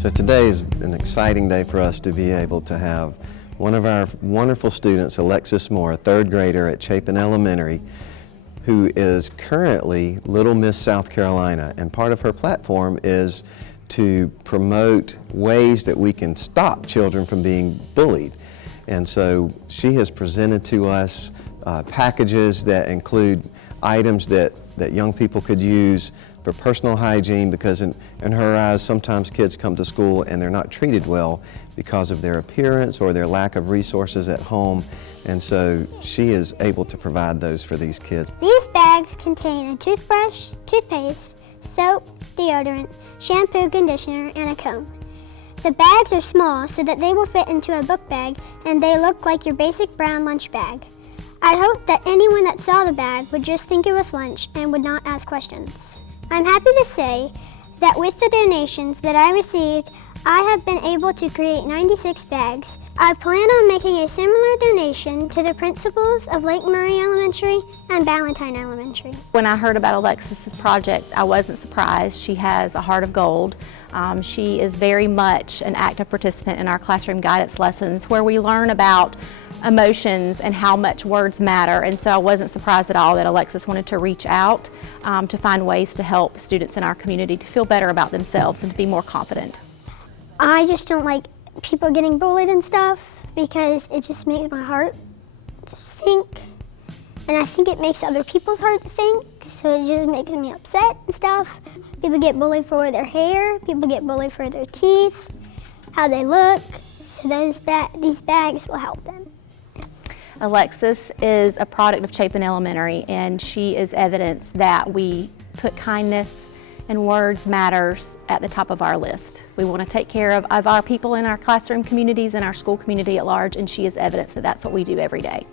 So today is an exciting day for us to be able to have one of our wonderful students, Alexis Moore, a third grader at Chapin Elementary, who is currently Little Miss South Carolina, and part of her platform is to promote ways that we can stop children from being bullied. And so she has presented to us packages that include items that young people could use for personal hygiene, because in her eyes, sometimes kids come to school and they're not treated well because of their appearance or their lack of resources at home. And so she is able to provide those for these kids. These bags contain a toothbrush, toothpaste, soap, deodorant, shampoo, conditioner, and a comb. The bags are small so that they will fit into a book bag, and they look like your basic brown lunch bag. I hope that anyone that saw the bag would just think it was lunch and would not ask questions. I'm happy to say that with the donations that I received, I have been able to create 96 bags. I plan on making a similar donation to the principals of Lake Murray Elementary and Ballantyne Elementary. When I heard about Alexis's project, I wasn't surprised. She has a heart of gold. She is very much an active participant in our classroom guidance lessons, where we learn about emotions and how much words matter. And so I wasn't surprised at all that Alexis wanted to reach out to find ways to help students in our community to feel better about themselves and to be more confident. I just don't like people getting bullied and stuff, because it just makes my heart sink, and I think it makes other people's hearts sink, so it just makes me upset and stuff. People get bullied for their hair, people get bullied for their teeth, how they look, so these bags will help them. Alexis is a product of Chapin Elementary, and she is evidence that we put kindness and words matters at the top of our list. We want to take care of our people in our classroom communities and our school community at large, and she is evidence that that's what we do every day.